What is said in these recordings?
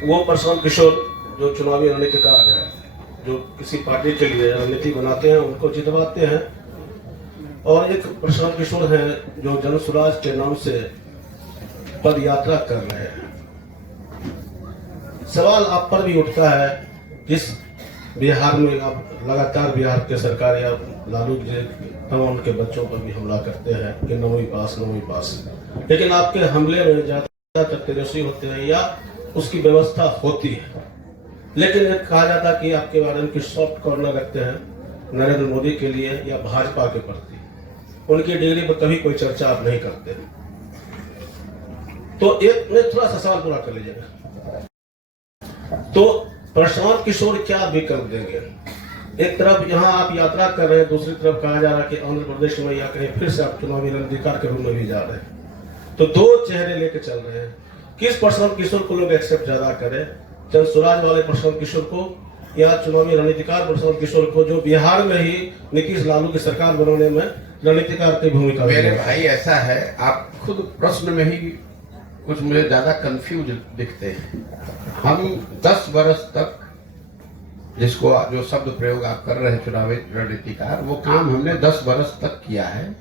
वो प्रशांत किशोर जो चुनावी रणनीतिकार है, जो किसी पार्टी के लिए रणनीति बनाते हैं, उनको जितवाते हैं, और एक प्रशांत किशोर हैं जो जन स्वराज के नाम से पद यात्रा कर रहे हैं। सवाल आप पर भी उठता है, जिस बिहार में अब लगातार बिहार के सरकार या लालू जी तमाम उनके बच्चों पर भी हमला करते हैं कि 9वीं पास, लेकिन आपके हमले में ज्यादातर तेजस्वी होते हैं या उसकी व्यवस्था होती है। लेकिन ये कहा जाता है कि आपके बारे में सॉफ्ट कॉर्नर रखते हैं नरेंद्र मोदी के लिए या भाजपा के प्रति, उनकी डिग्री पर कभी कोई चर्चा आप नहीं करते। तो एक में थोड़ा सा सवाल पूरा कर लीजिएगा। तो प्रशांत किशोर क्या विकल्प देंगे? एक तरफ यहाँ आप यात्रा कर रहे हैं, दूसरी तरफ कहा जा रहा है कि आंध्र प्रदेश में या कहीं फिर से आप चुनावी रणनीतिकार के रूप में भी जा रहे हैं। तो दो चेहरे लेके चल रहे हैं। किस प्रशांत किशोर को लोग एक्सेप्ट ज्यादा करें, जन स्वराज वाले प्रशांत किशोर को या चुनावी रणनीतिकार प्रशांत किशोर को, जो बिहार में ही नीतीश लालू की सरकार बनाने में रणनीतिकार की भूमिका? मेरे भाई ऐसा है, आप खुद प्रश्न में ही कुछ मुझे ज्यादा कंफ्यूज दिखते हैं। हम 10 वर्ष तक जिसको जो शब्द प्रयोग आप कर रहे हैं चुनावी रणनीतिकार, वो काम हमने 10 वर्ष तक किया है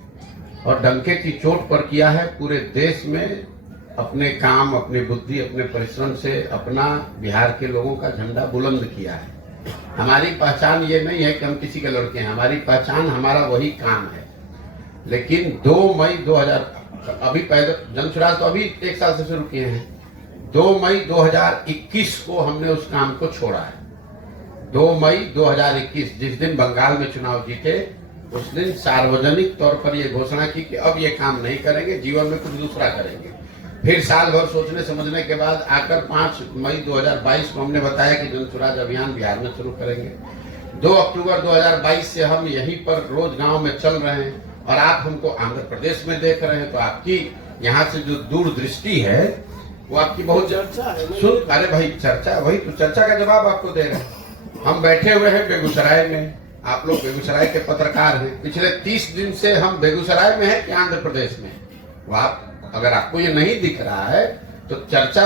और डंके की चोट पर किया है। पूरे देश में अपने काम, अपनी बुद्धि, अपने परिश्रम से अपना बिहार के लोगों का झंडा बुलंद किया है। हमारी पहचान ये नहीं है कि हम किसी के लड़के हैं, हमारी पहचान हमारा वही काम है। लेकिन 2 मई 2000 अभी पैदल जन स्वराज तो अभी 1 साल से शुरू किए हैं। 2 मई 2021 को हमने उस काम को छोड़ा है। 2 मई 2021 जिस दिन बंगाल में चुनाव जीते, उस दिन सार्वजनिक तौर पर यह घोषणा की कि अब ये काम नहीं करेंगे, जीवन में कुछ दूसरा करेंगे। फिर साल भर सोचने समझने के बाद आकर 5 मई 2022 को हमने बताया कि जन स्वराज अभियान बिहार में शुरू करेंगे। 2 अक्टूबर 2022 से हम यहीं पर रोज गांव में चल रहे हैं और आप हमको आंध्र प्रदेश में देख रहे हैं। तो आपकी यहाँ से जो दूरदृष्टि है वो आपकी बहुत चर्चा है। सुन, अरे भाई चर्चा, वही तो चर्चा का जवाब आपको दे रहे हैं। हम बैठे हुए हैं बेगूसराय में, आप लोग बेगूसराय के पत्रकार हैं। पिछले 30 दिन से हम बेगूसराय में हैं कि आंध्र प्रदेश में? वो आप, अगर आपको ये नहीं दिख रहा है तो चर्चा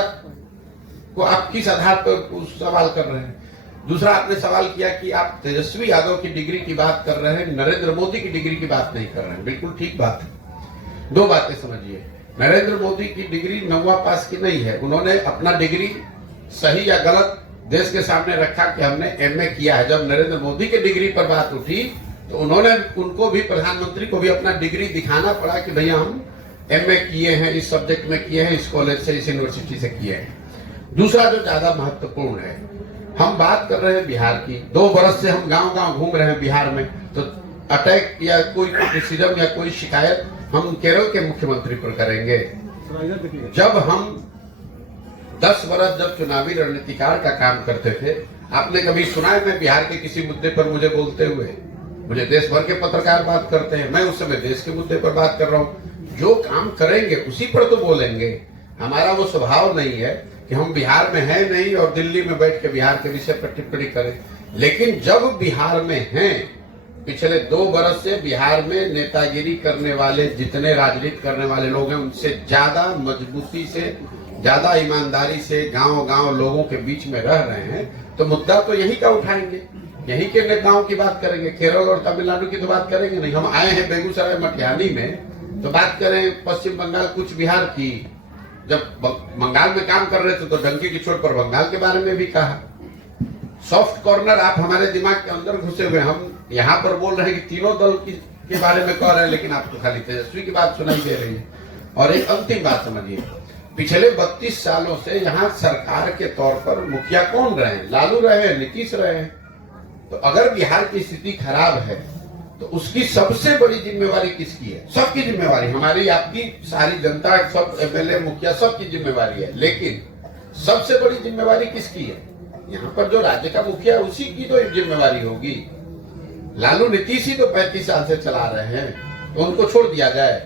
को आप किस आधार पर सवाल कर रहे हैं? दूसरा, आपने सवाल किया कि आप तेजस्वी यादव की डिग्री की बात कर रहे हैं, नरेंद्र मोदी की डिग्री की बात नहीं कर रहे हैं। बिल्कुल ठीक बात है। 2 बातें समझिए। नरेंद्र मोदी की डिग्री 9वां पास की नहीं है। उन्होंने अपना डिग्री सही या गलत देश के सामने रखा कि हमने एमए किया है। जब नरेंद्र मोदी की डिग्री पर बात उठी तो उन्होंने, उनको भी, प्रधानमंत्री को भी अपना डिग्री दिखाना पड़ा कि भैया हम एमए किए हैं, इस सब्जेक्ट में किए हैं, इस कॉलेज से, इस यूनिवर्सिटी से किए हैं। दूसरा जो ज्यादा महत्वपूर्ण है, हम बात कर रहे हैं बिहार की। 2 वर्ष से हम गांव गांव घूम रहे हैं बिहार में। तो अटैक या कोई क्रिटिसिज्म या कोई शिकायत हम केरल के मुख्यमंत्री पर करेंगे। जब हम 10 वर्ष जब चुनावी रणनीतिकार का काम करते थे, आपने कभी सुना है मैं बिहार के किसी मुद्दे पर मुझे बोलते हुए? मुझे देश भर के पत्रकार बात करते हैं, मैं उस समय देश के मुद्दे पर बात कर रहा हूँ। जो काम करेंगे उसी पर तो बोलेंगे। हमारा वो स्वभाव नहीं है कि हम बिहार में हैं नहीं और दिल्ली में बैठ के बिहार के विषय पर टिप्पणी करें। लेकिन जब बिहार में हैं, पिछले 2 वर्ष से बिहार में नेतागिरी करने वाले, जितने राजनीति करने वाले लोग हैं, उनसे ज्यादा मजबूती से, ज्यादा ईमानदारी से गांव गांव लोगों के बीच में रह रहे हैं। तो मुद्दा तो यही का उठाएंगे, यही के नेताओं की बात करेंगे। केरल और तमिलनाडु की तो बात करेंगे नहीं। हम आए हैं बेगूसराय मटिहानी में, तो बात करें पश्चिम बंगाल, कुछ बिहार की। जब बंगाल में काम कर रहे थे तो डंके की चोट पर बंगाल के बारे में भी कहा। सॉफ्ट कॉर्नर आप हमारे दिमाग के अंदर घुसे हुए। हम यहाँ पर बोल रहे हैं कि तीनों दल के बारे में कह रहे हैं, लेकिन आप तो खाली तेजस्वी की बात सुनाई दे रही है। और एक अंतिम बात समझिए, पिछले 32 सालों से यहाँ सरकार के तौर पर मुखिया कौन रहे हैं? लालू रहे हैं, नीतीश रहे हैं। तो अगर बिहार की स्थिति खराब है तो उसकी सबसे बड़ी जिम्मेवारी किसकी है? सबकी जिम्मेवारी, हमारी, आपकी, सारी जनता, सब एमएलए, मुखिया, सबकी जिम्मेवारी है। लेकिन सबसे बड़ी जिम्मेवारी किसकी है? यहाँ पर जो राज्य का मुखिया है उसी की तो जिम्मेवारी होगी। लालू नीतीश ही तो 35 साल से चला रहे हैं, तो उनको छोड़ दिया जाए?